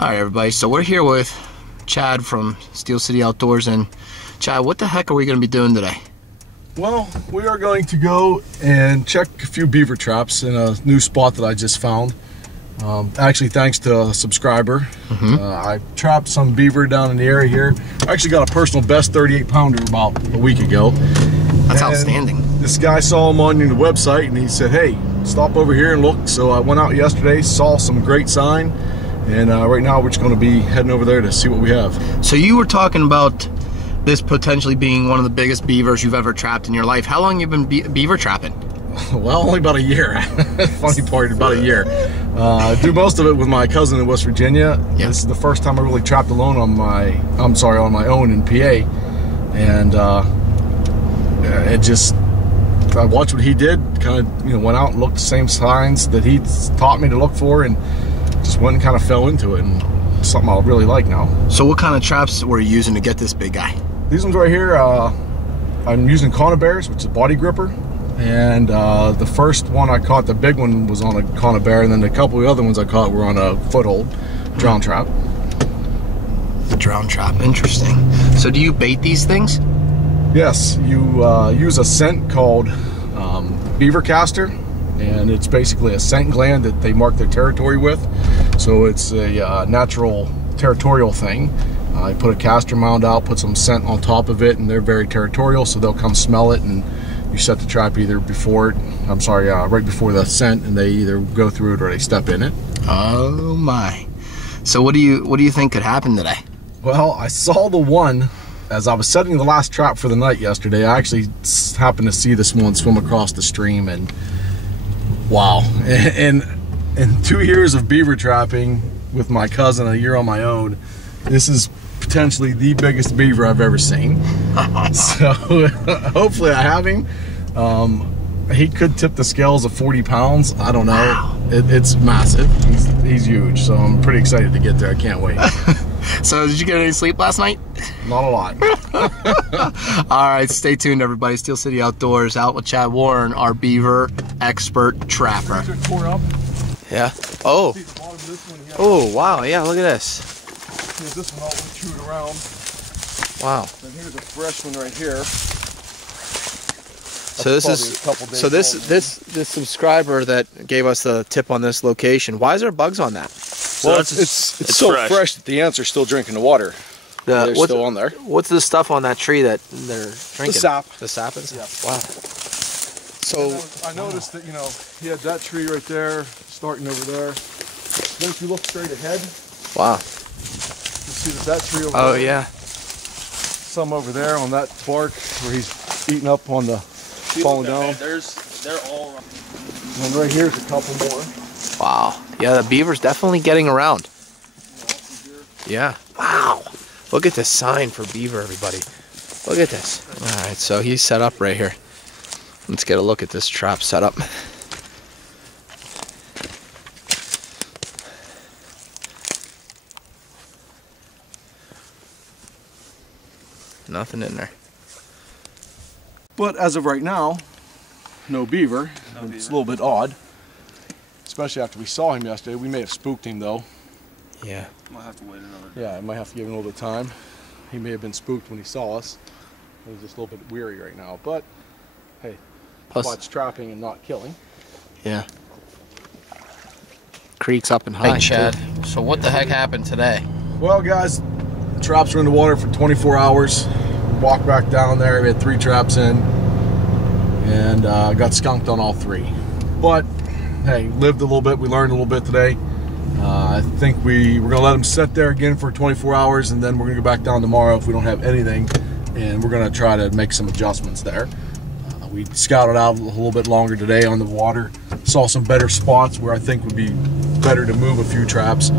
Alright everybody, so we're here with Chad from Steel City Outdoors, and Chad, what the heck are we going to be doing today? Well, we are going to go and check a few beaver traps in a new spot that I just found. Actually, thanks to a subscriber. I trapped some beaver down in the area here. I actually got a personal best 38 pounder about a week ago. That's outstanding. This guy saw him on the website and he said, hey, stop over here and look. So I went out yesterday, saw some great sign, and right now we're just going to be heading over there to see what we have. So you were talking about this potentially being one of the biggest beavers you've ever trapped in your life. How long have you been beaver trapping? Well, only about a year. Funny part, about a year. I do most of it with my cousin in West Virginia. Yeah. This is the first time I really trapped alone on my own in PA. And I watched what he did, kind of, went out and looked the same signs that he taught me to look for, and just went and kind of fell into it, and something I really like now. So what kind of traps were you using to get this big guy? These ones right here, I'm using conibears, which is a body gripper. And the first one I caught, the big one, was on a conibear, and then a couple of the other ones I caught were on a foothold drown trap. The drown trap, interesting. So do you bait these things? Yes, you use a scent called Beaver caster, and it's basically a scent gland that they mark their territory with. So it's a natural territorial thing. I put a caster mound out, put some scent on top of it, and they're very territorial, so they'll come smell it, and you set the trap either before it, right before the scent, and they either go through it or they step in it. Oh my. So what do you think could happen today? Well, I saw the one as I was setting the last trap for the night yesterday. I actually happened to see this one swim across the stream, and wow. And in 2 years of beaver trapping with my cousin, a year on my own, this is potentially the biggest beaver I've ever seen. So hopefully I have him. He could tip the scales of 40 pounds. I don't know. Wow. It's massive. He's huge, so I'm pretty excited to get there. I can't wait. So did you get any sleep last night? Not a lot. All right, stay tuned everybody. Steel City Outdoors, out with Chad Warren, our beaver expert trapper. Tore up. Yeah. Oh. Oh, wow. Yeah, look at this. Here's this one all chewed around. Wow. And here's a fresh one right here. So this subscriber that gave us the tip on this location, why is there bugs on that? Well, it's so fresh that the ants are still drinking the water. They're still on there. What's the stuff on that tree that they're drinking? The sap. The sap is? Yeah. Wow. So I noticed that, he had that tree right there, starting over there. Then if you look straight ahead, wow. you see that tree over there. Oh yeah. Some over there on that bark where he's eating up on the falling down. They're all around. And right here's a couple more. Wow. Yeah, the beaver's definitely getting around. Yeah. Wow. Look at this sign for beaver, everybody. Look at this. All right, so he's set up right here. Let's get a look at this trap setup. Nothing in there. But as of right now, no beaver. It's a little bit odd. Especially after we saw him yesterday. We may have spooked him though. Yeah. Might have to wait another day. Yeah, I might have to give him a little bit of time. He may have been spooked when he saw us. He's just a little bit weary right now. But hey, Plus, watch trapping and not killing. yeah. Creek's up and high. Hey Chad, so what the heck happened today? Well guys, traps were in the water for 24 hours. Walked back down there, we had 3 traps in, and got skunked on all 3. But hey, lived a little bit, we learned a little bit today. I think we're gonna let them sit there again for 24 hours, and then we're gonna go back down tomorrow if we don't have anything, and we're gonna try to make some adjustments there. We scouted out a little bit longer today on the water, saw some better spots where I think would be better to move a few traps.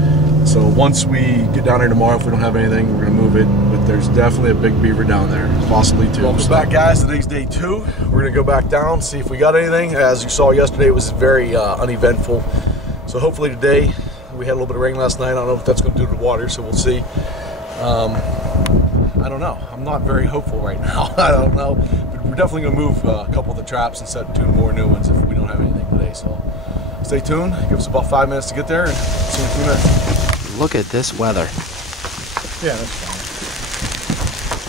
So once we get down there tomorrow, if we don't have anything, we're gonna move it. But there's definitely a big beaver down there, possibly 2. Welcome back, guys. Today's day 2. We're gonna go back down, see if we got anything. As you saw yesterday, it was very uneventful. So hopefully today, we had a little bit of rain last night. I don't know if that's gonna do to the water, so we'll see. I don't know. I'm not very hopeful right now. I don't know. But we're definitely gonna move a couple of the traps and set 2 more new ones if we don't have anything today. So stay tuned. Give us about 5 minutes to get there, and see you in a few minutes. look at this weather. Yeah, that's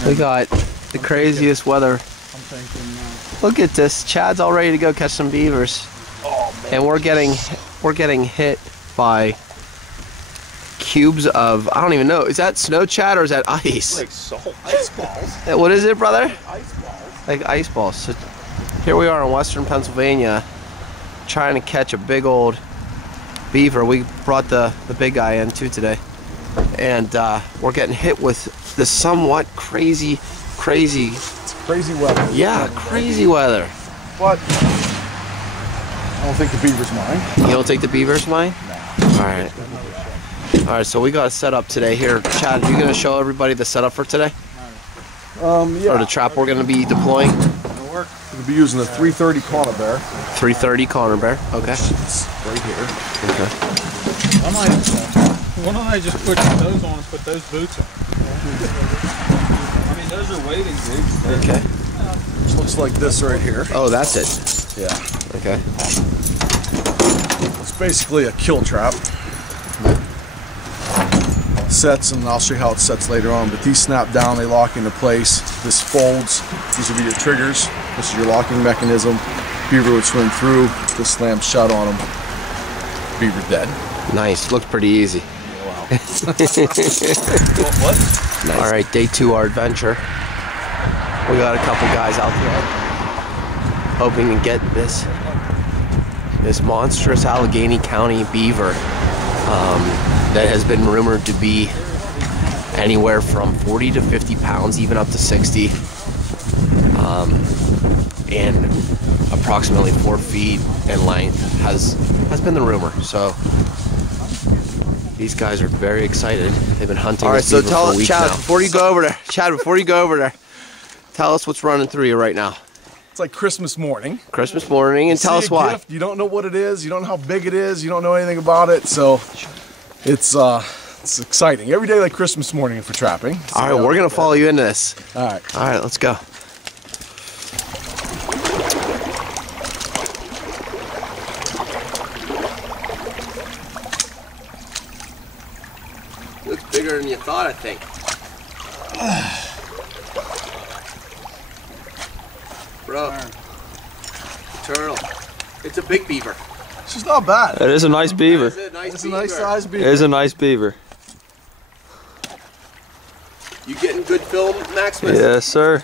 fine. We got the craziest weather. I'm thinking. Look at this. Chad's all ready to go catch some beavers. Oh man. And we're getting hit by cubes of, I don't even know, is that snow, Chad, or is that ice? Like salt. Ice balls. What is it, brother? Ice balls. Like ice balls. So here we are in western Pennsylvania trying to catch a big old beaver. We brought the big guy in too today. And we're getting hit with this somewhat crazy It's crazy weather. yeah, crazy weather. But I don't think the beaver's mine. You don't think the beaver's mine? No. Alright, so we got a setup today here. Chad, you gonna show everybody the setup for today? Yeah. Or the trap we're gonna be deploying? We'll be using the 330 Connor Bear. 330 Connor Bear, okay. It's right here. Okay. Why don't I just put those on and put those boots on? I mean, those are wading boots. Okay. Which looks like this right here. Oh, that's it. Yeah. Okay. It's basically a kill trap. Sets, and I'll show you how it sets later on, but these snap down, they lock into place. This folds, these will be your triggers. This is your locking mechanism. Beaver would swim through, this slams shut on them. Beaver dead. Nice, looks pretty easy. Wow. What? Nice. Alright, day 2 our adventure. We got a couple guys out there hoping to get this monstrous Allegheny County beaver that has been rumored to be anywhere from 40 to 50 pounds, even up to 60, and approximately 4 feet in length has been the rumor. So these guys are very excited. They've been hunting this beaver for a week now. Before you go over there, tell us what's running through you right now. It's like Christmas morning. Christmas morning, and tell us why. Gift, you don't know what it is, you don't know how big it is, you don't know anything about it, so it's exciting. Every day like Christmas morning for trapping. So all right, we're gonna follow you into this. All right, let's go. Looks bigger than you thought, I think. Bro, turtle. It's a big beaver. it's just not bad. It is a nice beaver. It's a nice size beaver. It is a nice beaver. You getting good film, Maximus? Yes, sir.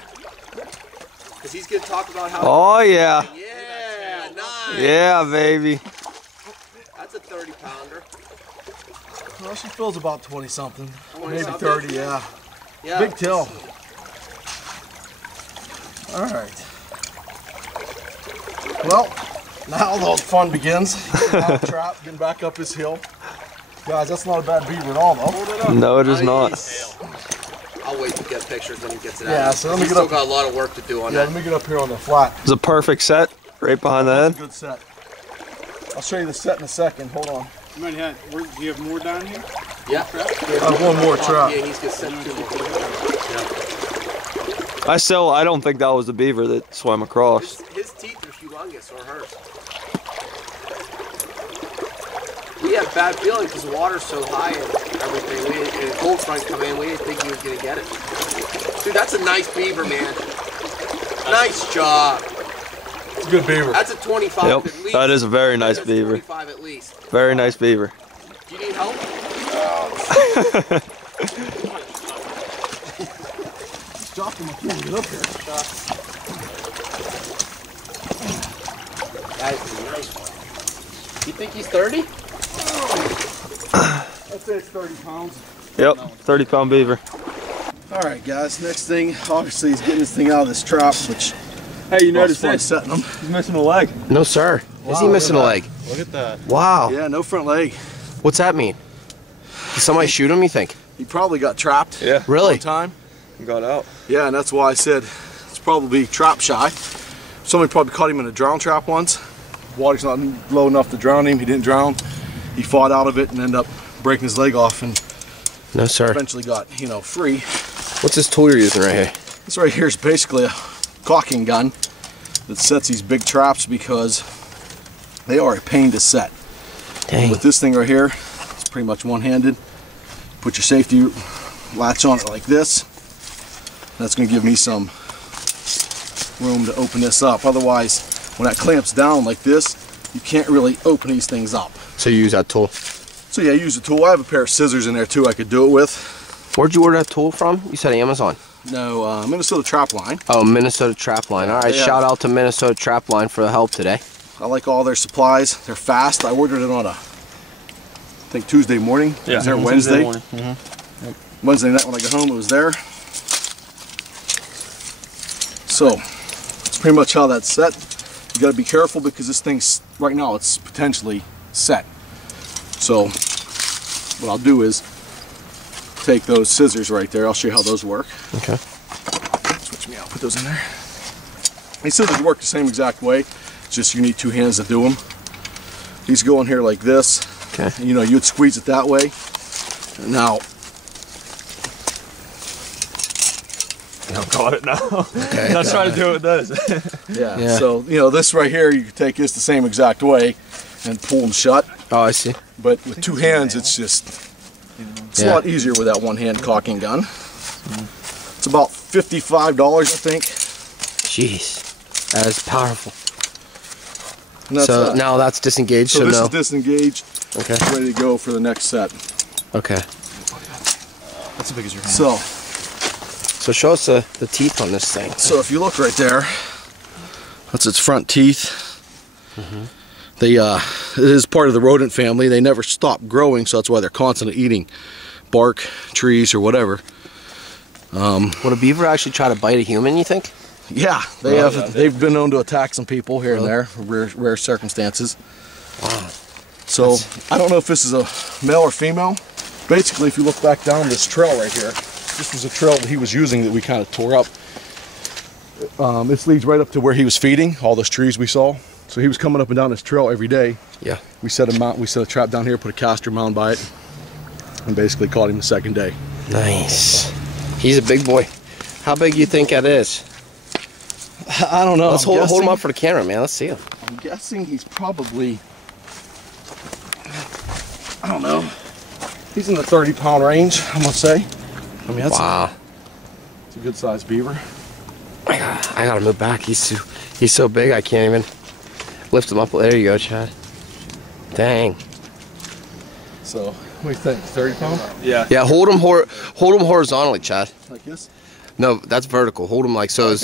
Because he's gonna talk about how. Oh yeah. Yeah, nice. Yeah, baby. That's a 30-pounder. Well, she fills about 20 something. 20 Maybe something? 30, yeah. Yeah. Big till. All right. Well, now the fun begins. Getting out of the trap, getting back up this hill. Guys, that's not a bad beaver at all, though. No, it is not. I'll wait to get pictures when he gets it out. Yeah, so let me He's get still up. got a lot of work to do on Yeah, that. let me get up here on the flat. It's a perfect set right behind the That's a head. good set. I'll show you the set in a second. Hold on. You might have, do you have more down here? Yeah. I have one more trap. Yeah, he's gonna send 2 more. Yeah. I don't think that was the beaver that swam across. His teeth are humongous, or hers. We had bad feeling because the water's so high and everything. And cold front come in, we didn't think he was gonna get it. Dude, that's a nice beaver, man. Nice job. It's a good beaver. That's a 25 Yep, at least. that is a very nice That's beaver. 25 at least. Very nice beaver. Do you need help? Dropped him. I can't get up here. That is a nice one. You think he's 30? I'd say it's 30 pounds. Yep, 30-pound beaver. All right, guys. Next thing, obviously, is getting this thing out of this trap, which Hey, you notice noticed fun this? setting them. He's missing a leg. No, sir. Is he Wow, missing a look leg? Look at that. Wow. Yeah, no front leg. What's that mean? Did somebody shoot him, you think? He probably got trapped. Yeah. Really? One time. Got out. Yeah, and that's why I said it's probably trap shy. Somebody probably caught him in a drown trap once. Water's not low enough to drown him. He didn't drown. He fought out of it and ended up breaking his leg off and No, sir. eventually got, free. What's this tool you're using right here? This right here is basically a caulking gun that sets these big traps because they are a pain to set. Dang. With this thing right here, it's pretty much one-handed. Put your safety latch on it like this. That's going to give me some room to open this up. Otherwise, when that clamps down like this, you can't really open these things up. So you use that tool. So yeah, use the tool. I have a pair of scissors in there too I could do it with. Where'd you order that tool from? You said Amazon. No, Minnesota Trap Line. Oh, Minnesota Trap Line. All right, Yeah. shout out to Minnesota Trap Line for the help today. I like all their supplies. They're fast. I ordered it on I think Tuesday morning. It was there Wednesday. Wednesday night when I got home, it was there. So, that's pretty much how that's set. You got to be careful because this thing's, right now, it's potentially set. So, what I'll do is take those scissors right there. I'll show you how those work. Okay. Switch me out, put those in there. These scissors work the same exact way. It's just you need two hands to do them. These go in here like this. Okay. You know, you'd squeeze it that way. Now, I've got it now. Okay. Let's try to do it with those. yeah. So, you know, this right here, you can take this the same exact way and pull them shut. Oh, I see. But with two hands, it's just, it's a lot easier with that one hand cocking gun. It's about $55, I think. Jeez, that is powerful. And that's So that. now that's disengaged, So so this no. is disengaged, Okay. ready to go for the next set. Okay. That's as big as your hand. So show us the teeth on this thing. So if you look right there, that's its front teeth. They it is part of the rodent family. They never stop growing, so that's why they're constantly eating bark, trees, or whatever. Would a beaver actually try to bite a human, you think? Yeah, they have. They've been known to attack some people here and there, for rare circumstances. Wow. So I don't know if this is a male or female. Basically, if you look back down this trail right here, this was a trail that he was using that we kind of tore up. This leads right up to where he was feeding, all those trees we saw. So he was coming up and down this trail every day. Yeah. We set a trap down here, put a caster mound by it, and basically caught him the second day. Nice. He's a big boy. How big do you think that is? I don't know. Let's hold him up for the camera, man. Let's see him. I'm guessing he's probably, I don't know, he's in the 30-pound range, I'm gonna say. I mean, that's Wow. it's a good sized beaver. I gotta move back. He's so big I can't even lift him up. There you go, Chad. Dang. So, what do you think? 30 pound? Yeah. Yeah, hold him horizontally, Chad. Like this? No, that's vertical. Hold him like so.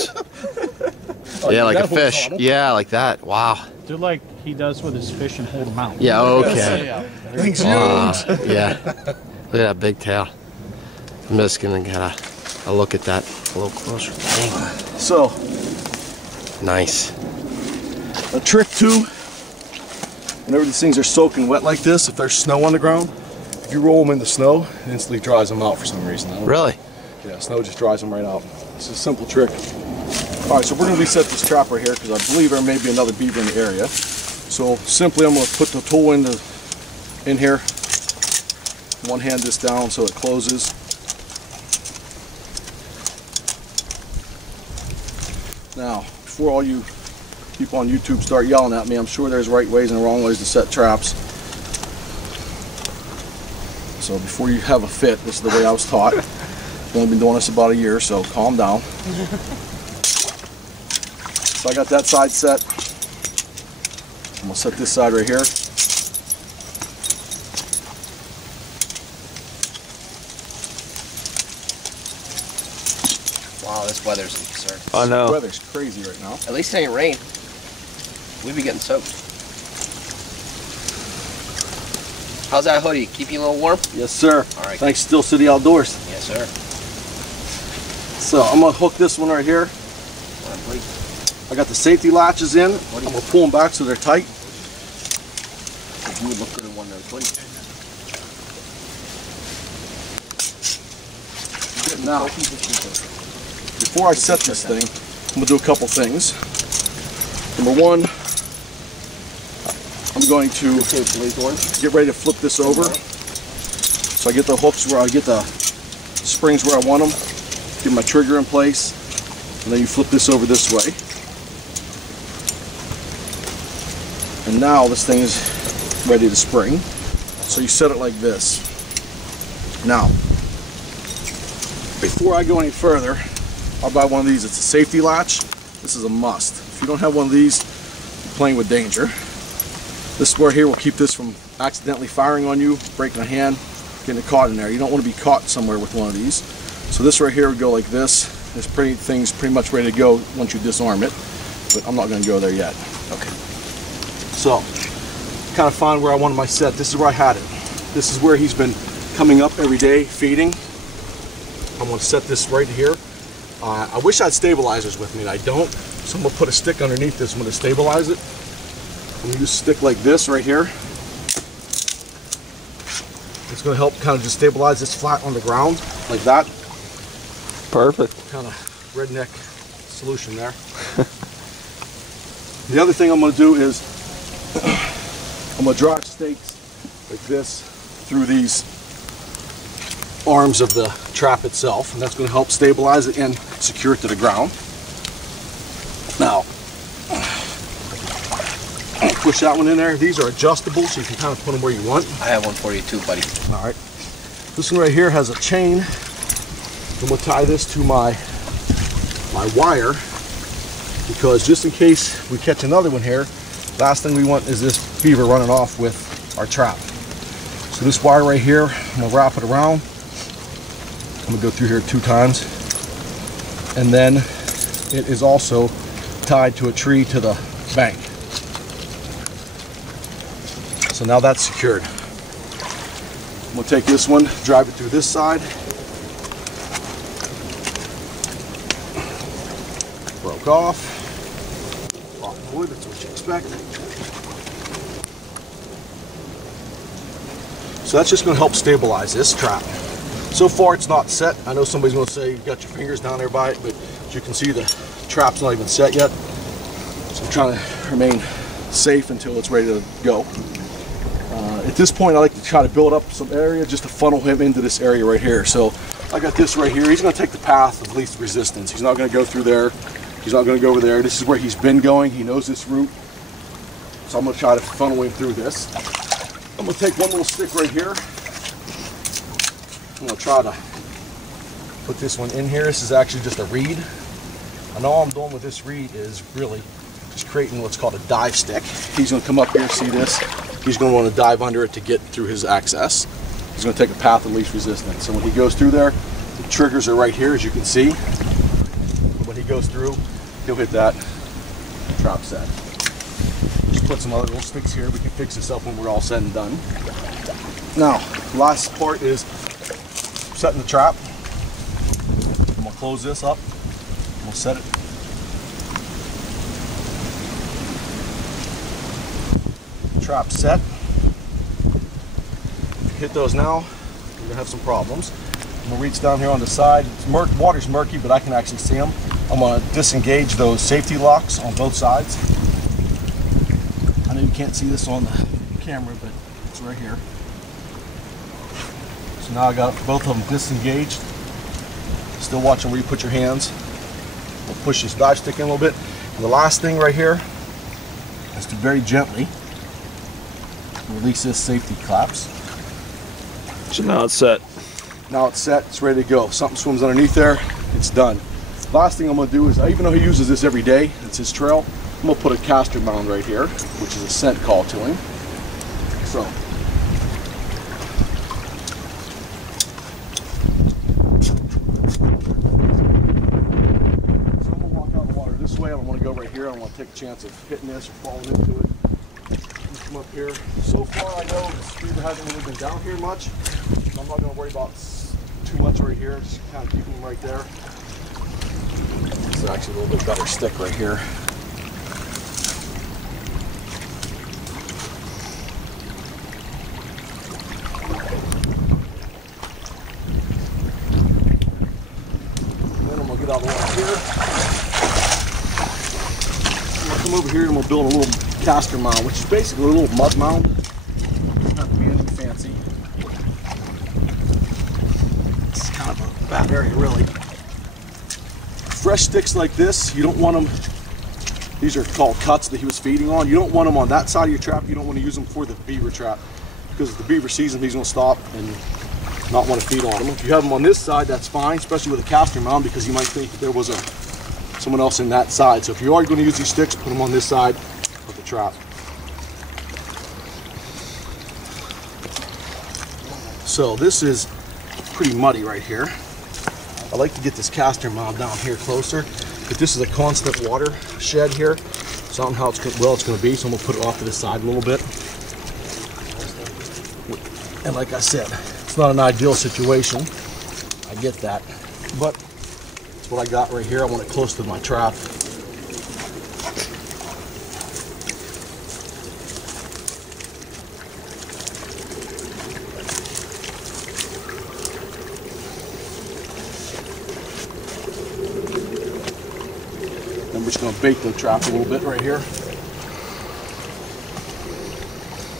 Yeah, like a fish. Yeah, like that. Wow. Do like he does with his fish and hold them out. Yeah. Okay. Yeah. Thanks, Wow. Yeah. Look at that big tail. I'm just gonna get a look at that a little closer. Dang. So, Nice. a trick too, whenever these things are soaking wet like this, if there's snow on the ground, if you roll them in the snow, it instantly dries them out for some reason. I don't know. Really? Yeah, snow just dries them right out. It's a simple trick. All right, so we're gonna reset this trap right here because I believe there may be another beaver in the area. So simply I'm gonna put the tool in here, one hand this down so it closes. Now, before all you people on YouTube start yelling at me, I'm sure there's right ways and wrong ways to set traps. So before you have a fit, this is the way I was taught. I've only been doing this about a year, so calm down. So I got that side set. I'm gonna set this side right here. Wow, this weather's a concern. I know. The weather's crazy right now. At least it ain't rain. We'd be getting soaked. How's that hoodie? Keep you a little warm? Yes, sir. All right. Thanks, Steel City Outdoors. Yes, sir. So I'm gonna hook this one right here. I got the safety latches in. I'm gonna pull them back so they're tight. You would look good in one of those hoodies. Now, before I set this thing, I'm gonna do a couple things. Number one, I'm going to get ready to flip this over. So I get the hooks where I get the springs where I want them, get my trigger in place, and then you flip this over this way. And now this thing is ready to spring. So you set it like this. Now, before I go any further, I'll buy one of these. It's a safety latch. This is a must. If you don't have one of these, you're playing with danger. This square here will keep this from accidentally firing on you, breaking a hand, getting it caught in there. You don't want to be caught somewhere with one of these. So this right here would go like this. This thing's pretty much ready to go once you disarm it, but I'm not going to go there yet. Okay. So, kind of find where I wanted my set. This is where I had it. This is where he's been coming up every day feeding. I'm going to set this right here. I wish I had stabilizers with me, and I don't. So I'm going to put a stick underneath this. I'm going to stabilize it. I'm going to use a stick like this right here. It's going to help kind of just stabilize this flat on the ground, like that. Perfect. Kind of redneck solution there. The other thing I'm going to do is I'm going to drive stakes like this through these arms of the trap itself, and that's going to help stabilize it and secure it to the ground. Now, push that one in there. These are adjustable, so you can kind of put them where you want. I have one for you too, buddy. All right. This one right here has a chain. I'm going to tie this to my wire, because just in case we catch another one here, last thing we want is this beaver running off with our trap. So this wire right here, I'm going to wrap it around. I'm going to go through here 2 times. And then it is also tied to a tree to the bank. So now that's secured. I'm going to take this one, drive it through this side. Broke off. Rotten wood, that's what you expect. So that's just going to help stabilize this trap. So far it's not set. I know somebody's going to say you've got your fingers down there by it, but as you can see, the trap's not even set yet. So I'm trying to remain safe until it's ready to go. At this point, I like to try to build up some area just to funnel him into this area right here. So I got this right here. He's going to take the path of least resistance. He's not going to go through there. He's not going to go over there. This is where he's been going. He knows this route. So I'm going to try to funnel him through this. I'm going to take one little stick right here. I'm going to try to put this one in here. This is actually just a reed. And all I'm doing with this reed is really just creating what's called a dive stick. He's going to come up here, see this. He's going to want to dive under it to get through his access. He's going to take a path of least resistance. So when he goes through there, the triggers are right here, as you can see. When he goes through, he'll hit that trap set. Just put some other little sticks here. We can fix this up when we're all said and done. Now, the last part is setting the trap. I'm going to close this up. We'll set it. Trap set. If you hit those now, you're going to have some problems. I'm going to reach down here on the side. Water's murky, but I can actually see them. I'm going to disengage those safety locks on both sides. I know you can't see this on the camera, but it's right here. So now I got both of them disengaged. Still watching where you put your hands. We'll push this dive stick in a little bit. And the last thing right here is to very gently release this safety clamps. So now it's set. Now it's set, it's ready to go. If something swims underneath there, it's done. Last thing I'm going to do is, even though he uses this every day, it's his trail, I'm going to put a caster mound right here, which is a scent call to him. So, I'm going to walk out of the water this way. I don't want to go right here. I don't want to take a chance of hitting this or falling into it. Come up here. So far I know this beaver hasn't really been down here much. So I'm not going to worry about too much right here. Just kind of keep him right there. This is actually a little bit better stick right here. Then I'm going to get out of the water here. I'm going to come over here and I'm going to build a little caster mound, which is basically a little mud mound. Doesn't have to be anything fancy. It's kind of a bad area, really. Fresh sticks like this, you don't want them, these are called cuts that he was feeding on. You don't want them on that side of your trap. You don't want to use them for the beaver trap, because if the beaver sees them, he's going to stop and not want to feed on them. If you have them on this side, that's fine, especially with a caster mount, because you might think that there was someone else in that side. So if you are going to use these sticks, put them on this side of the trap. So this is pretty muddy right here. I like to get this caster mount down here closer, but this is a constant water shed here. So I don't know how it's going to be, so I'm going to put it off to the side a little bit. And like I said, it's not an ideal situation. I get that, but it's what I got right here. I want it close to my trap. Then we're just going to bait the trap a little bit right here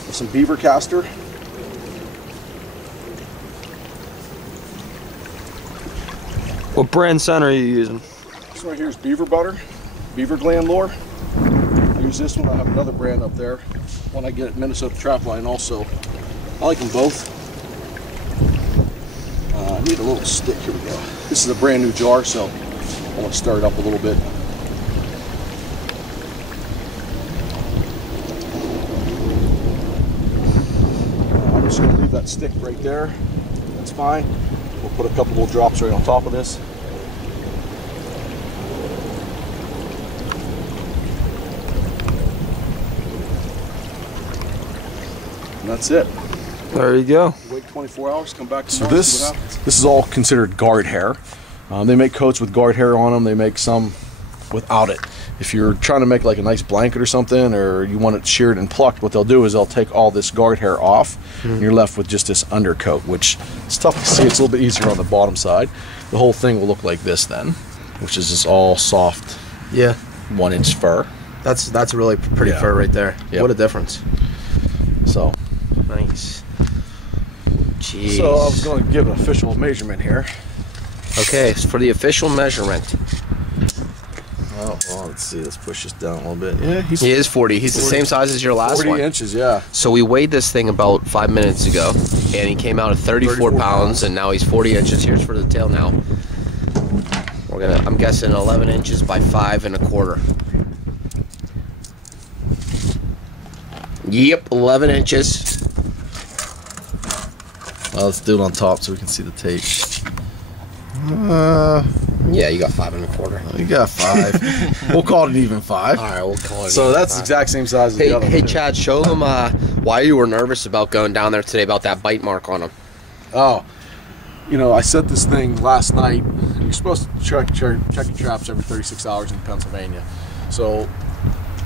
with some beaver caster. What brand center are you using? This one right here is Beaver butter, Beaver gland lure. I use this one. I have another brand up there, one I get at Minnesota Trapline also. I like them both. I need a little stick. Here we go. This is a brand new jar, so I want to stir it up a little bit. I'm just going to leave that stick right there. That's fine. We'll put a couple little drops right on top of this. And that's it. There you go. Wait 24 hours, come back tomorrow. So this is all considered guard hair. They make coats with guard hair on them. They make some without it. If you're trying to make like a nice blanket or something, or you want it sheared and plucked, what they'll do is they'll take all this guard hair off, and you're left with just this undercoat, which it's tough to see. It's a little bit easier on the bottom side. The whole thing will look like this then, which is just all soft, Yeah, 1-inch fur. that's really pretty Yeah. fur right there. Yep. What a difference. So, Nice. Jeez. so I was going to give an official measurement here. Okay, so for the official measurement, Oh, well, let's see. Let's push this down a little bit. Yeah, he is 40. He's the same size as your last 40 one. inches, yeah. So we weighed this thing about 5 minutes ago, and he came out at 34 pounds, and now he's 40 inches. Here's for the tail now. I'm guessing 11 inches by 5 1/4. Yep, 11 inches. Well, let's do it on top so we can see the tape. Yeah, you got 5 1/4. You got 5. We'll call it an even 5. All right, we'll call it. So that's the exact same size as the other one. Hey, too. Chad, show them why you were nervous about going down there today about that bite mark on him. Oh, you know, I set this thing last night. You're supposed to check your traps every 36 hours in Pennsylvania. So,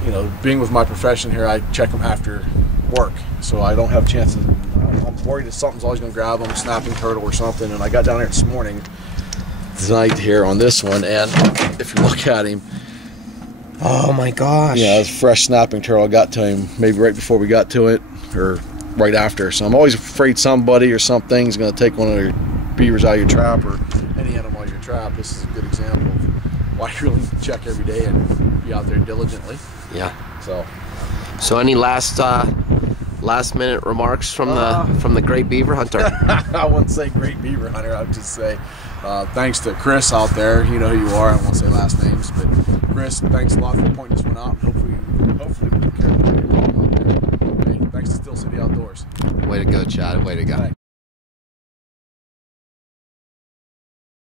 you know, being with my profession here, I check them after work. So I don't have chances. I'm worried that something's always going to grab them, snapping turtle or something. And I got down here this morning, tonight here on this one, and if you look at him, Oh my gosh. yeah, it was a fresh snapping turtle. I got to him maybe right before we got to it, or right after. So I'm always afraid somebody or something's going to take one of your beavers out of your trap, or any animal out of your trap. This is a good example of why you really need to check every day and be out there diligently. Yeah. So any last minute remarks from the great beaver hunter? I wouldn't say great beaver hunter. I would just say thanks to Chris out there. You know who you are. I won't say last names, but Chris, thanks a lot for pointing this one out. Hopefully we took care of your problem out there. Hey, thanks to Steel City Outdoors. Way to go, Chad. Way to go. Thanks.